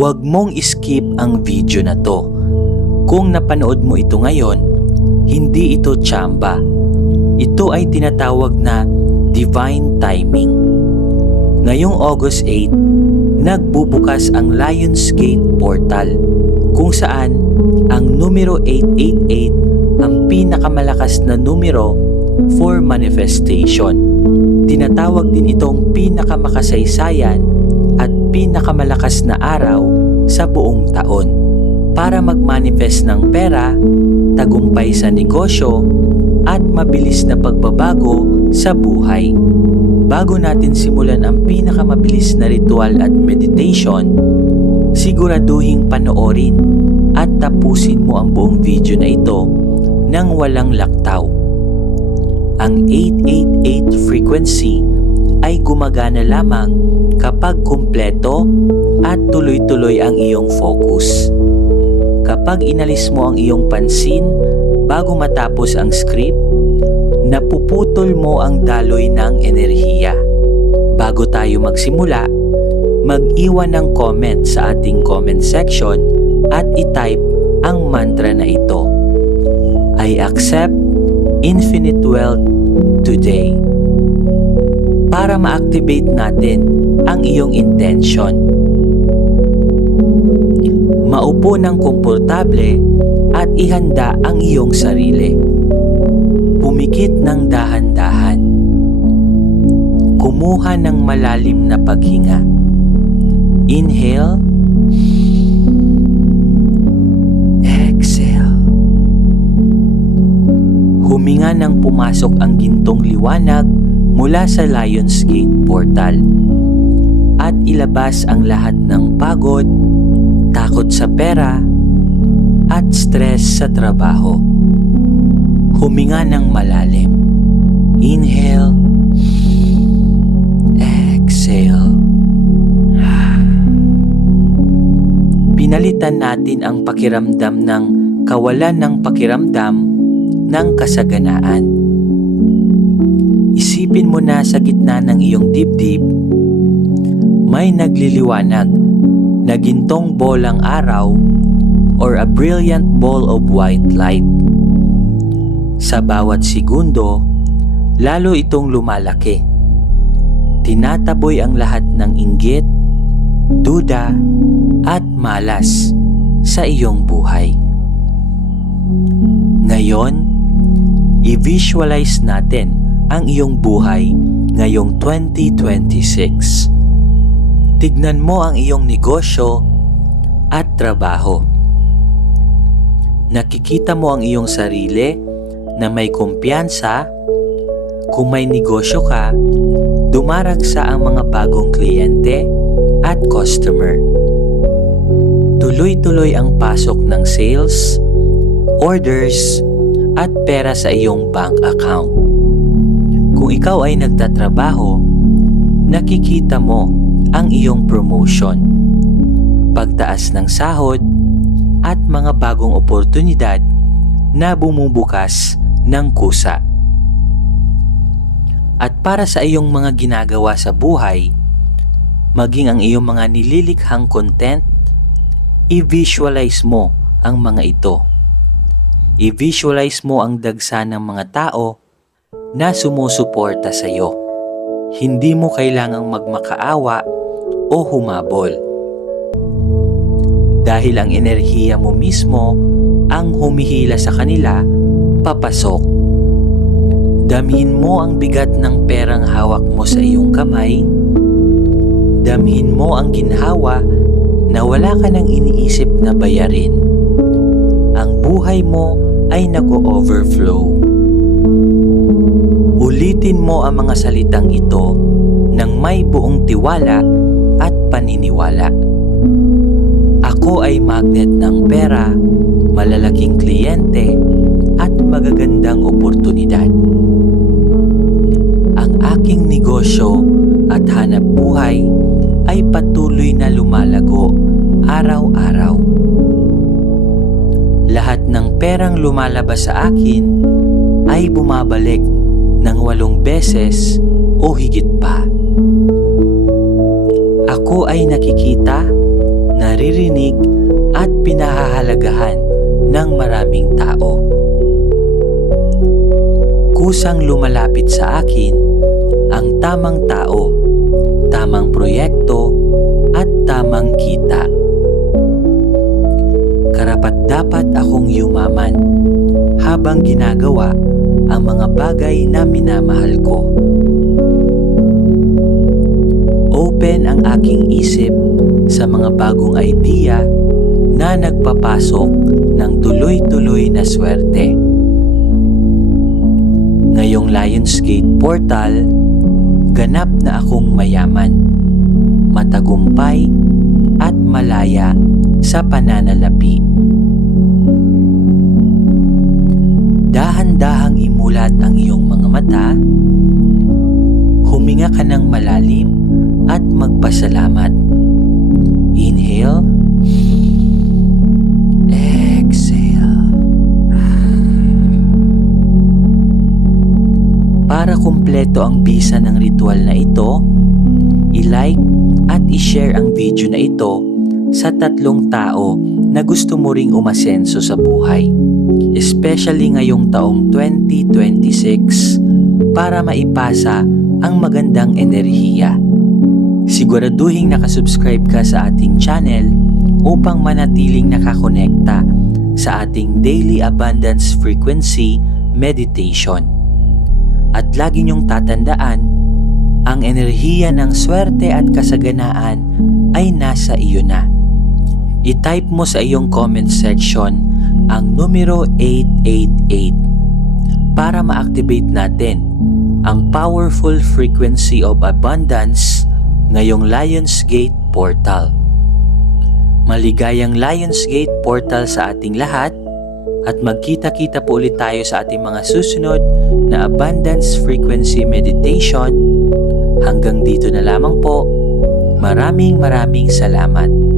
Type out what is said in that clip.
huwag mong skip ang video na to. Kung napanood mo ito ngayon, hindi ito tsamba. Ito ay tinatawag na divine timing. Ngayong August 8, nagbubukas ang Lionsgate Portal, kung saan ang numero 888 ang pinakamalakas na numero for manifestation. Tinatawag din itong pinakamakasaysayan at pinakamalakas na araw sa buong taon para mag-manifest ng pera, tagumpay sa negosyo, at mabilis na pagbabago sa buhay. Bago natin simulan ang pinakamabilis na ritual at meditation, siguraduhing panoorin at tapusin mo ang buong video na ito nang walang laktaw. Ang 888 frequency ay gumagana lamang kapag kumpleto at tuloy-tuloy ang iyong focus. Kapag inalis mo ang iyong pansin bago matapos ang script, napuputol mo ang daloy ng enerhiya. Bago tayo magsimula, mag-iwan ng comment sa ating comment section at i-type ang mantra na ito. I accept infinite wealth today. Para ma-activate natin ang iyong intention. Maupo ng komportable at ihanda ang iyong sarili. Pumikit ng dahan-dahan. Kumuha ng malalim na paghinga. Inhale. Exhale. Huminga nang pumasok ang gintong liwanag mula sa Lionsgate Portal at ilabas ang lahat ng pagod, takot sa pera, at stress sa trabaho. Huminga ng malalim. Inhale. Exhale. Pinalitan natin ang pakiramdam ng kawalan ng pakiramdam ng kasaganaan. Isipin mo na sa gitna ng iyong dibdib, may nagliliwanag na gintong bolang araw or a brilliant ball of white light. Sa bawat segundo, lalo itong lumalaki. Tinataboy ang lahat ng inggit, duda, at malas sa iyong buhay. Ngayon, i-visualize natin ang iyong buhay ngayong 2026. Tignan mo ang iyong negosyo at trabaho. Nakikita mo ang iyong sarili na may kumpiyansa. Kung may negosyo ka, dumaragsa ang mga bagong kliyente at customer. Tuloy-tuloy ang pasok ng sales, orders, at pera sa iyong bank account. Kung ikaw ay nagtatrabaho, nakikita mo ang iyong promotion, pagtaas ng sahod, at mga bagong oportunidad na bumubukas ng kusa. At para sa iyong mga ginagawa sa buhay, maging ang iyong mga nililikhang content, i-visualize mo ang mga ito. I-visualize mo ang dagsa ng mga tao na sumusuporta sa iyo. Hindi mo kailangang magmakaawa o humabol. Dahil ang enerhiya mo mismo ang humihila sa kanila papasok. Damhin mo ang bigat ng perang hawak mo sa iyong kamay. Damhin mo ang ginhawa na wala ka nang iniisip na bayarin. Ang buhay mo ay nag-o-overflow. Ulitin mo ang mga salitang ito ng may buong tiwala at paniniwala. Ako ay magnet ng pera, malalaking kliyente, at magagandang oportunidad. Ang aking negosyo at hanap buhay ay patuloy na lumalago araw-araw. Lahat ng perang lumalabas sa akin ay bumabalik ng 8 beses o higit pa. Ako ay nakikita, naririnig at pinahahalagahan ng maraming tao. Kusang lumalapit sa akin ang tamang tao, tamang proyekto at tamang kita. Karapat-dapat akong yumaman habang ginagawa ang mga bagay na minamahal ko. Open ang aking isip sa mga bagong idea na nagpapasok ng tuloy-tuloy na swerte. Ngayong Lionsgate Portal, ganap na akong mayaman, matagumpay at malaya sa pananalapi. Dahan-dahang imulat ang iyong mga mata, huminga ka ng malalim at magpasalamat. Inhale, exhale. Para kumpleto ang bisa ng ritual na ito, i-like at i-share ang video na ito sa 3 tao na gusto mo ring umasenso sa buhay, especially ngayong taong 2026, para maipasa ang magandang enerhiya. Siguraduhing nakasubscribe ka sa ating channel upang manatiling nakakonekta sa ating Daily Abundance Frequency Meditation. At lagi niyong tatandaan, ang enerhiya ng swerte at kasaganaan ay nasa iyo na. I-type mo sa iyong comment section ang numero 888 para ma-activate natin ang powerful frequency of abundance ngayong Lionsgate Portal. Maligayang Lionsgate Portal sa ating lahat at magkita-kita po ulit tayo sa ating mga susunod na Abundance Frequency Meditation. Hanggang dito na lamang po. Maraming salamat.